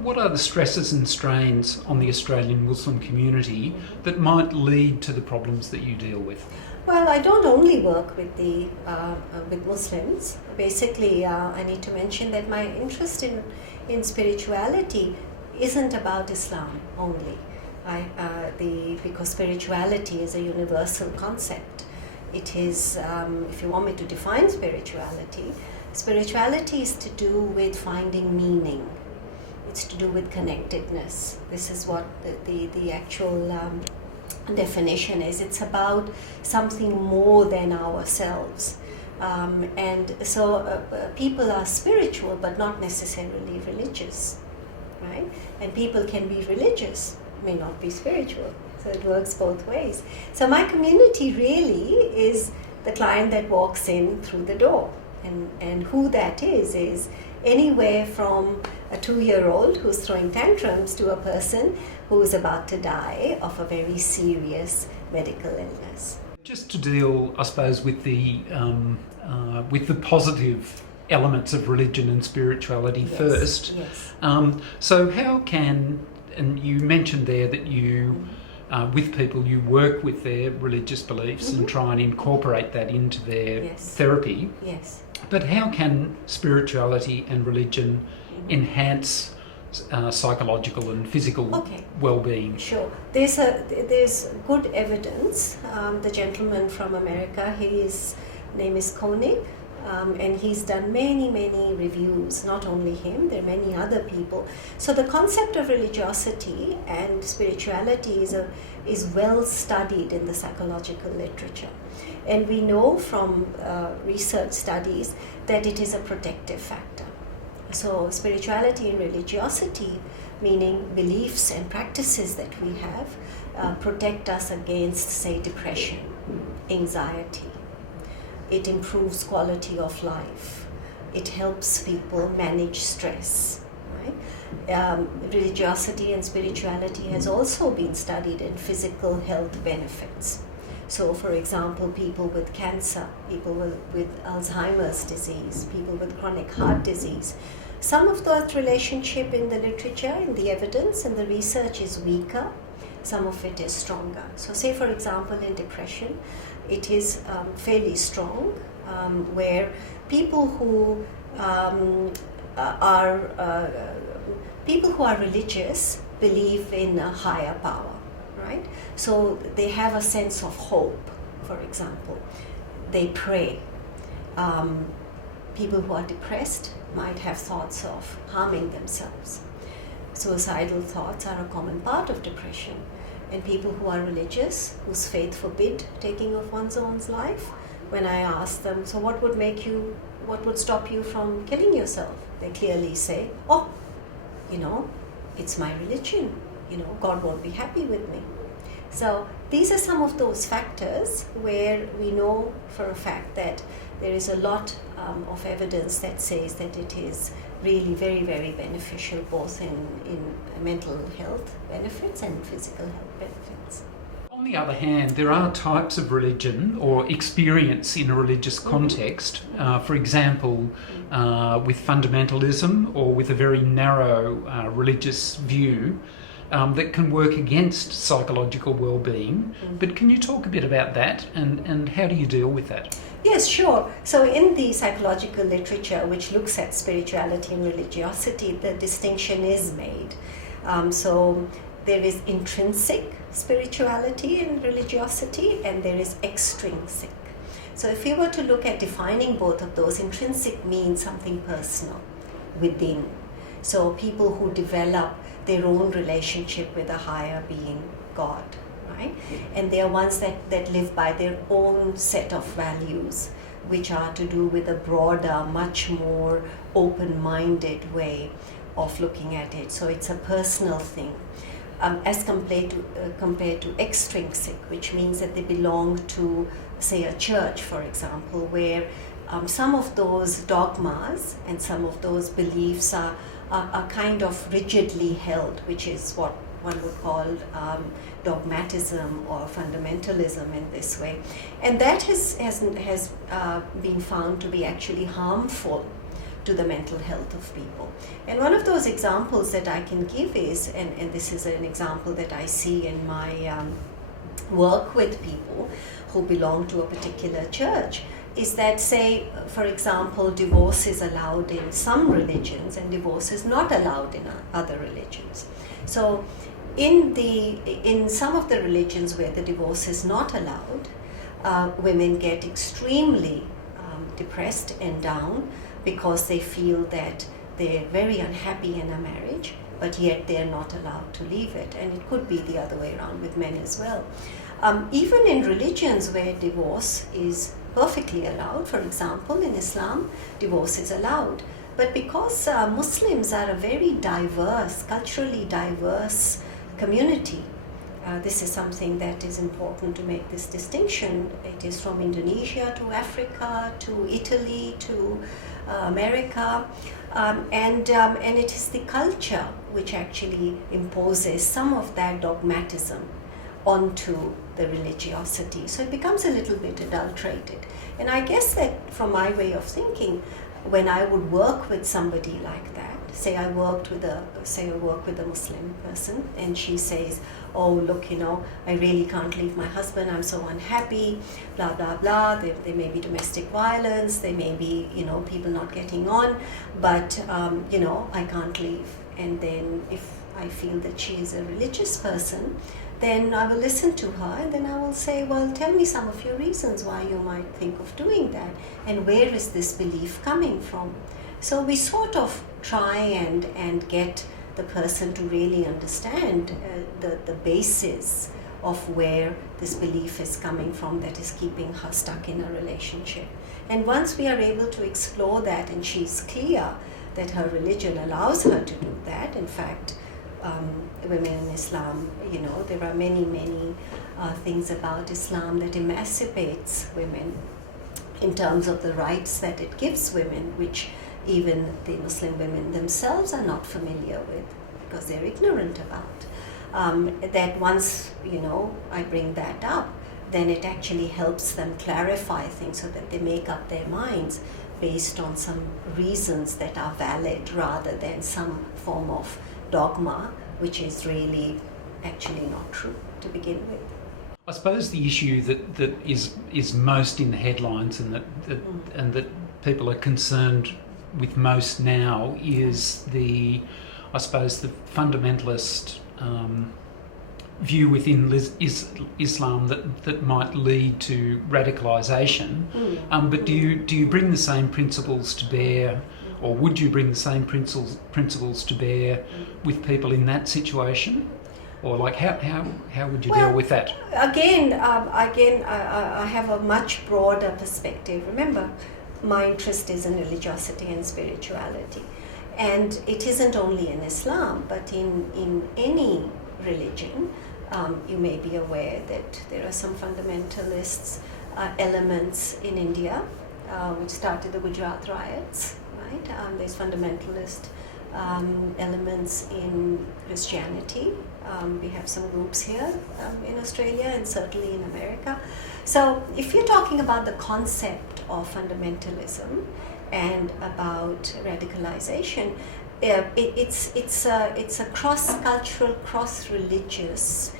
what are the stresses and strains on the Australian Muslim community that might lead to the problems that you deal with? Well, I don't only work with with Muslims. Basically, I need to mention that my interest in spirituality isn't about Islam only. Because spirituality is a universal concept. It is, if you want me to define spirituality, spirituality is to do with finding meaning. It's to do with connectedness. This is what the actual definition is. It's about something more than ourselves. And so people are spiritual but not necessarily religious, right? And people can be religious, may not be spiritual. So it works both ways. So my community really is the client that walks in through the door. And who that is anywhere from a 2-year-old who's throwing tantrums to a person who's about to die of a very serious medical illness. Just to deal, I suppose, with the positive elements of religion and spirituality first. Yes. So how can, and you mentioned there that you, with people, you work with their religious beliefs and try and incorporate that into their therapy. Yes. But how can spirituality and religion enhance psychological and physical well-being? Sure. There's good evidence. The gentleman from America, his name is Koenig, and he's done many reviews. Not only him, there are many other people. So the concept of religiosity and spirituality is well studied in the psychological literature. And we know from research studies that it is a protective factor. So spirituality and religiosity, meaning beliefs and practices that we have, protect us against, say, depression, anxiety. It improves quality of life. It helps people manage stress. Right? Religiosity and spirituality has also been studied in physical health benefits. So, for example, people with cancer, people with Alzheimer's disease, people with chronic heart disease. Some of that relationship in the literature, in the evidence, and the research is weaker. Some of it is stronger. So, say, for example, in depression, it is fairly strong, where people who are religious believe in a higher power. Right? So they have a sense of hope, for example. They pray. People who are depressed might have thoughts of harming themselves. Suicidal thoughts are a common part of depression. And people who are religious, whose faith forbid taking of one's own life, when I ask them, so what would stop you from killing yourself? They clearly say, it's my religion. God won't be happy with me. So these are some of those factors where we know for a fact that there is a lot of evidence that says that it is really very beneficial, both in mental health benefits and physical health benefits. On the other hand, there are types of religion or experience in a religious context, for example, with fundamentalism or with a very narrow religious view, that can work against psychological well-being. But can you talk a bit about that and how do you deal with that? Yes, sure. So in the psychological literature, which looks at spirituality and religiosity, the distinction is made. So there is intrinsic spirituality and religiosity, and there is extrinsic. So if you were to look at defining both of those, intrinsic means something personal, within. So people who develop their own relationship with a higher being, God, right? And they are ones that live by their own set of values, which are to do with a broader, much more open-minded way of looking at it. So it's a personal thing. As compared to extrinsic, which means that they belong to, say, a church, for example, where some of those dogmas and some of those beliefs are kind of rigidly held, which is what one would call dogmatism or fundamentalism in this way. And that has been found to be actually harmful to the mental health of people. And one of those examples that I can give is, and this is an example that I see in my work with people who belong to a particular church, is that, say, for example, divorce is allowed in some religions and divorce is not allowed in other religions. So in some of the religions where the divorce is not allowed, women get extremely depressed and down because they feel that they're very unhappy in a marriage, but yet they're not allowed to leave it. And it could be the other way around with men as well. Even in religions where divorce is perfectly allowed, for example, in Islam, divorce is allowed. But because Muslims are a very diverse, culturally diverse community, this is something that is important to make this distinction. It is from Indonesia to Africa to Italy to America, and it is the culture which actually imposes some of that dogmatism onto the religiosity. So it becomes a little bit adulterated. And I guess that from my way of thinking, when I would work with somebody like that, say I work with a Muslim person, and she says, oh, look, I really can't leave my husband, I'm so unhappy, blah, blah, blah. There may be domestic violence, there may be, people not getting on, but, I can't leave. And then if I feel that she is a religious person, then I will listen to her, and then I will say, well, tell me some of your reasons why you might think of doing that, and where is this belief coming from? So we sort of try and get the person to really understand the basis of where this belief is coming from that is keeping her stuck in a relationship. And once we are able to explore that, and she's clear that her religion allows her to do that, in fact, women in Islam, there are many things about Islam that emancipates women in terms of the rights that it gives women, which even the Muslim women themselves are not familiar with because they're ignorant about. That once, I bring that up, then it actually helps them clarify things so that they make up their minds based on some reasons that are valid rather than some form of dogma, which is really actually not true to begin with. I suppose the issue that is most in the headlines and that people are concerned with most now is the fundamentalist view within Islam that might lead to radicalisation. But do you bring the same principles to bear, or would you bring the same principles to bear with people in that situation? Or how would you deal with that? Again, I have a much broader perspective. Remember, my interest is in religiosity and spirituality. And it isn't only in Islam, but in any religion. You may be aware that there are some fundamentalist elements in India, which started the Gujarat riots, right? There's fundamentalist elements in Christianity. We have some groups here in Australia and certainly in America. So if you're talking about the concept of fundamentalism and about radicalization, it's a cross-cultural, cross-religious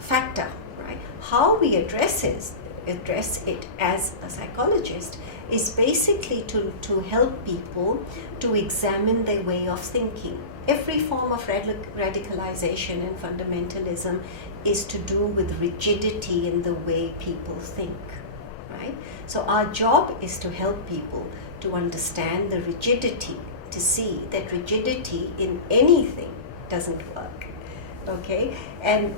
factor, right? How we address it as a psychologist is basically to help people to examine their way of thinking. Every form of radicalization and fundamentalism is to do with rigidity in the way people think, right? So our job is to help people to understand the rigidity, to see that rigidity in anything doesn't work, okay? And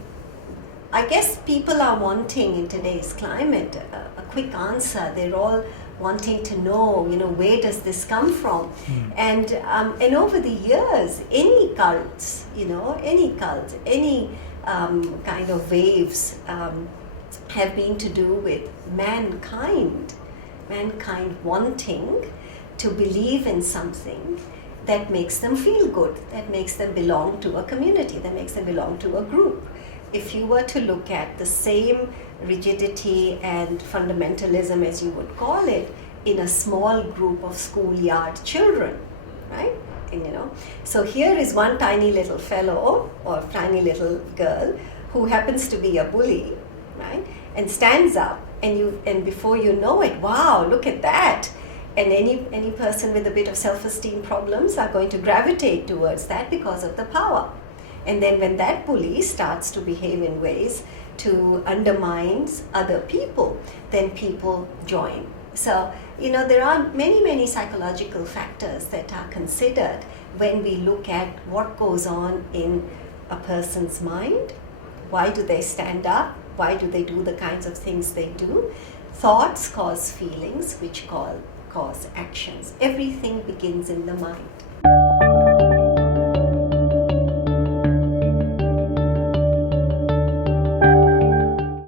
I guess people are wanting in today's climate a quick answer. They're all wanting to know, where does this come from? And over the years, any cults, any kind of waves have been to do with mankind wanting to believe in something that makes them feel good, that makes them belong to a community, that makes them belong to a group. If you were to look at the same rigidity and fundamentalism, as you would call it, in a small group of schoolyard children, right? And, so here is one tiny little fellow or tiny little girl who happens to be a bully, right? And stands up, and before you know it, wow, look at that. And any person with a bit of self-esteem problems are going to gravitate towards that because of the power. And then when that bully starts to behave in ways to undermine other people, then people join. So, there are many psychological factors that are considered when we look at what goes on in a person's mind. Why do they stand up? Why do they do the kinds of things they do? Thoughts cause feelings, which cause actions. Everything begins in the mind.